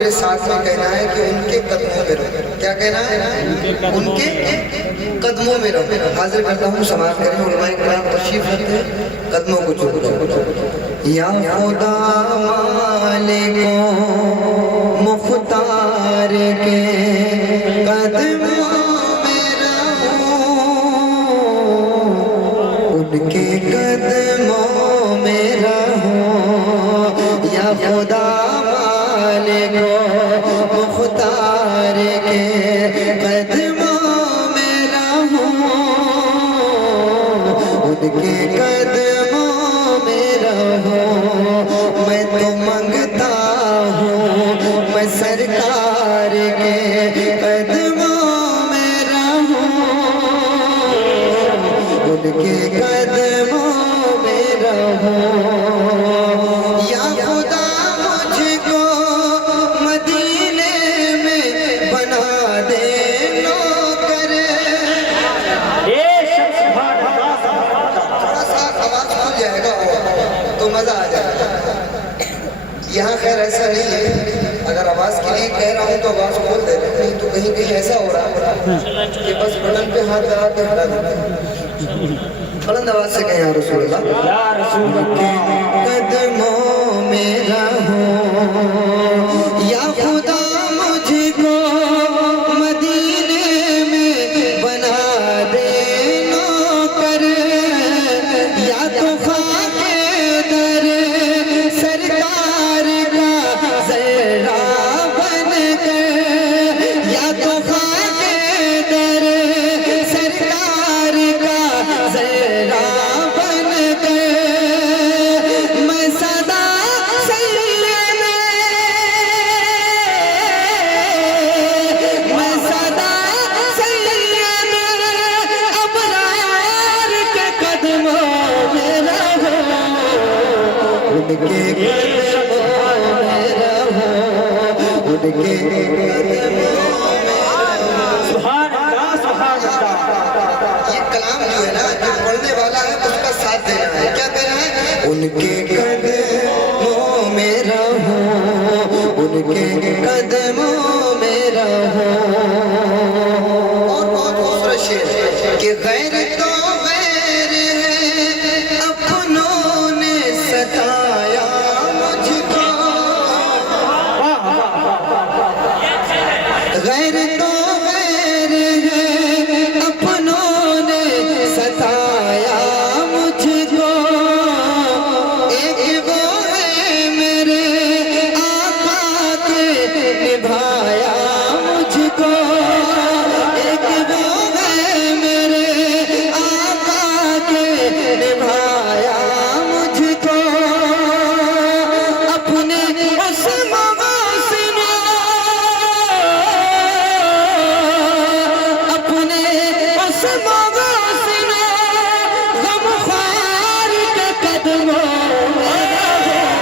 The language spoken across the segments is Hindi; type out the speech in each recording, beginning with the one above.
मेरे साथ में कहना है कि उनके कदमों में रहो। क्या कहना है? उनके कदमों में रहो। हाजिर करता हूँ, समाप्त करें। उलमाए किराम तशरीफ रखते हैं, कदमों को चूम लो। या खुदा मालिको मुख्तार के कदमों में रहो, उनके कदमों में रहो। या खुदा मुख्तार के कदमों में रहूं, उनके कदमों में रहूं। मैं तो मंगता हूँ मैं सरकार के कदमों में रहूं, उनके कदमों में रहूं। यहाँ खैर ऐसा नहीं है, अगर आवाज़ के लिए कह रहा हूँ तो आवाज़ खोल दे रहे, नहीं तो कहीं कहीं ऐसा हो रहा है कि बस बटन पे हाथ लगा के हटा देते हैं। बुलंद आवाज़ से कहें या रसूल अल्लाह, या रसूल के कदमों में रहूं। या खुदा मुझको मदीने में बना दे नौकर, या तो खाके दर सरकार का ज़रा बन कर, या तो खाके दर सरकार का ज़रा बन कर। मैं सदा सैयद, मैं सदा सैयद अबरार के कदमों में रहूं, उनके कदमों में रहूं, उनके कदमों में। सुभान अल्लाह, सुभान अल्लाह। ये कलाम जो है ना, जो पढ़ने वाला है उसका साथ देना है। क्या कहना है? उनके कदमों में रहूं, उनके कदमों में रहूं। और बहुत खूबसूरत शेर कि गैर तो गैर है अपनों ने सताया मुझको, गैर तो गैर है अपनों ने सताया मुझको। एक वो है मेरे आका के निभाया मुझको, एक वो है मेरे आका के निभाया मुझको। अपने उस मवासिनो, अपने उस मवासिनो गमख्वार के कदमों में रहूं।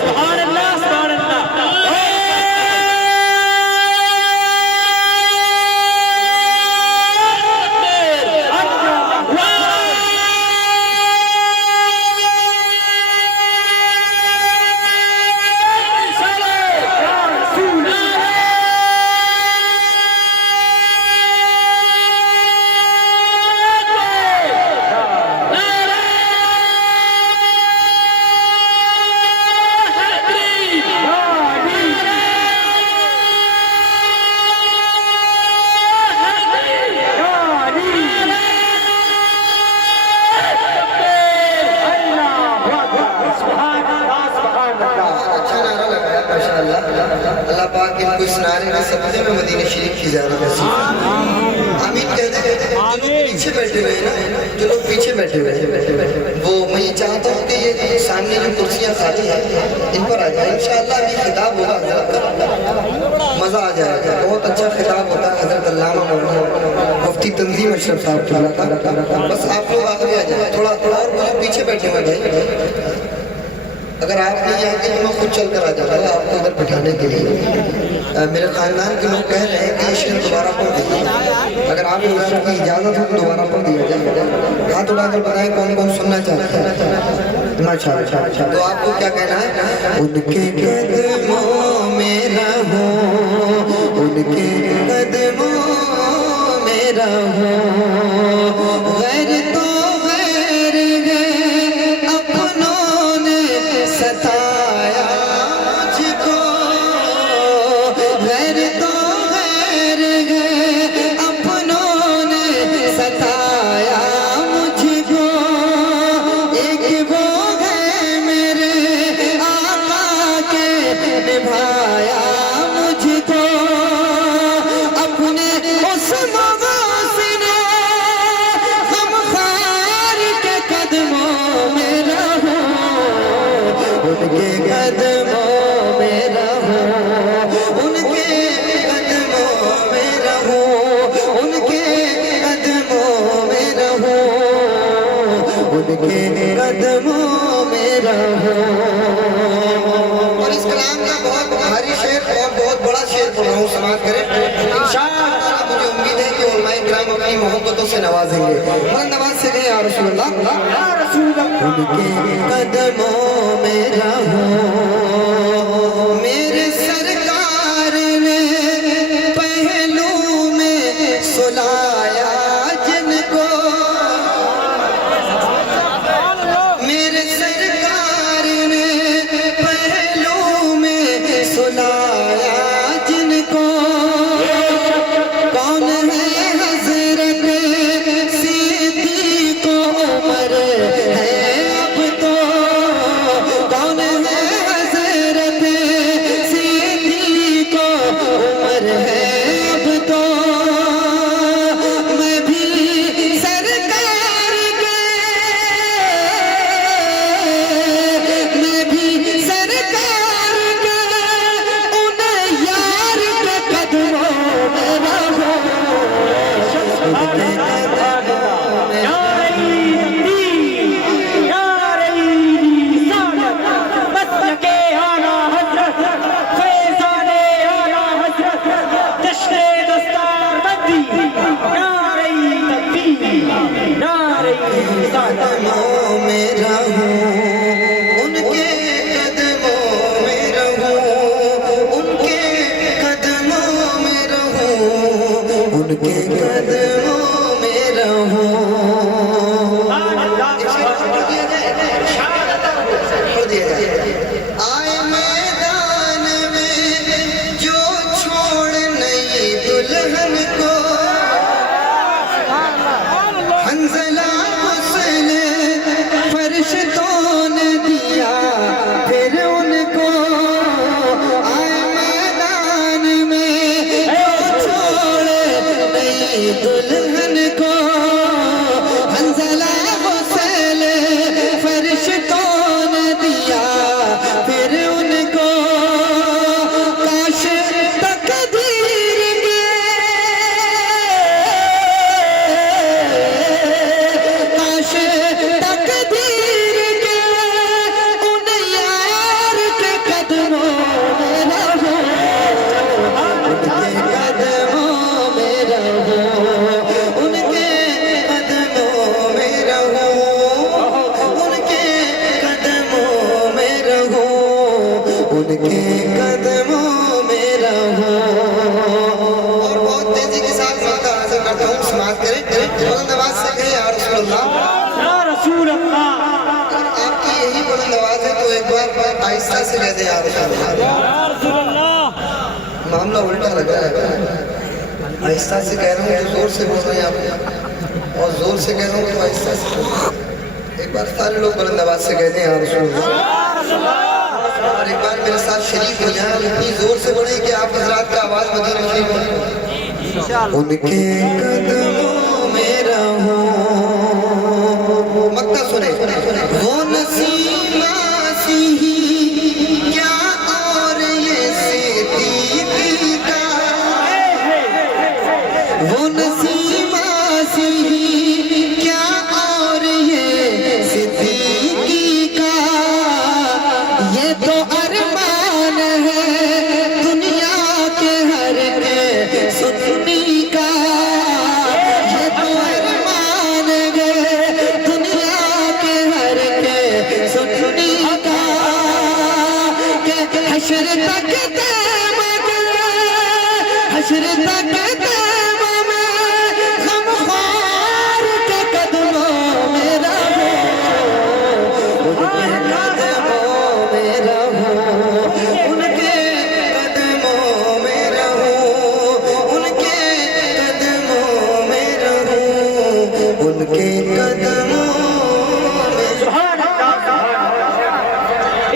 सुभान अल्लाह, सुभान अल्लाह। अल्लाह पाक इनको इस नारे के सदक़े में मदीने शरीफ की ज़ियारत नसीब फरमाए। आमीन कहते हैं। जो लोग पीछे बैठे हुए हैं ना, जो लोग पीछे बैठे हुए हैं, वो मैं ये चाहता हूँ कि ये सामने जो कुर्सियाँ खाली हैं इन पर आ जाए। इंशाअल्लाह अभी खिताब होगा हज़रत का, मज़ा आ जाएगा। बहुत अच्छा खिताब होता है हज़रत अल्लामा मौलाना मुफ्ती तंजीम अशरफ साहब का। बस आप लोग आगे आ जाए, थोड़ा थोड़ा। और वो पीछे बैठे हुए भाई, अगर आप नहीं आएंगे तो मैं खुद चल कर आ जाऊँगा आपको उधर बिठाने के लिए। मेरे ख़ानदान के लोग कह रहे हैं कि ये शेर दोबारा पढ़ दीजिए। अगर आप की इजाज़त हो तो दोबारा पढ़ दिया जाए। हाथ उठाकर बताएं कौन कौन सुनना चाहते हैं। माशाअल्लाह। तो आपको क्या कहना है? उनके कदमों मेरा हो, गैर तो गैर है, अपनों ने सताया मुझको, गैर तो गैर है, अपनों ने सताया मुझको, एक वो है मेरे आका के निभाया मुझको, अपने उस मगोसी ने गमखार के कदमों में रहो, उनके कदमों में रहो, उनके कदमों में रहो, उनके कदमों में रहो, उनके कदमों में रहो। और इस कलाम का बहुत भारी शेर और बहुत बड़ा शेर पढ़ रहा हूँ, समाप्त करें इंशाअल्लाह। मुझे उम्मीद है कि उलमाए किराम अपनी मोहब्बतों से नवाजेंगे। बुलंद आवाज से कहें या रसूल अल्लाह, या रसूल अल्लाह। उनके कदमों में रहो, मेरे सरकार ने पहलू में सुलाया जिनको, मेरे सरकार ने पहलू में सुलाया जिनको, कौन है हजरत सिद्दीक़ उमर है अब तो, कौन है हजरत सिद्दीक़ उमर है अब तो, मैं भी सरकार के, मैं भी सरकार के उन यार के कदमों में रहूं, उनके कदमों में कदमों में रहूं, उनके कदमों में रहूं, उनके कदमों में रहूं, उनके कदमों में रहूं। आए मैदान में जो छोड़ नई दुल्हन को, हंज़ला उसने फरिश्तों ने दिया फिर उनको, आए मैदान में जो छोड़े नई दुल्हन को, हंज़ला उसने फरिश्तों ने दिया फिर उनको, काश तकदीर के, काश तकदीर के उन यार के कदमों में रहो, उनके कदमों में रहो, उनके कदमों में रहो, उनके कदमों में रहो, उनके कदमों में रहो। और बहुत तेजी के साथ माता हाजिर करता हूँ, समाप्त करें बुलंद आवाज से कहें या रसूल अल्लाह, या रसूल अल्लाह। आपकी यही बुलंद आवाज है तो एक बार आहिस्ता से कह दे या रसूल अल्लाह। या रसूल अल्लाह। मामला उल्टा लग रहा है, आहिस्ता से कह रहा हूँ तो जोर से बोल रहे हैं आप, और जोर से कह रहा हूँ तो आहिस्ता से। एक बार सारे लोग बुलंद आवाज से कहते हैं या रसूल अल्लाह, और एक बार मेरे साथ शरीक हो जाए, इतनी जोर से बोले कि आप हजरात का आवाज मदीना शरीफ में। उनके कदमों में रहूं, मक्का सुने, वो नसीमा सी क्या और ये सिद्दीक़ का, वो नसीमा सी क्या और ये सिद्दीक़ का, ये तो अरमान है दुनिया के हर के सुन्नी का, ये तो अरमान है दुनिया के हर के सुन्नी का, के हश्र तक हश्र तक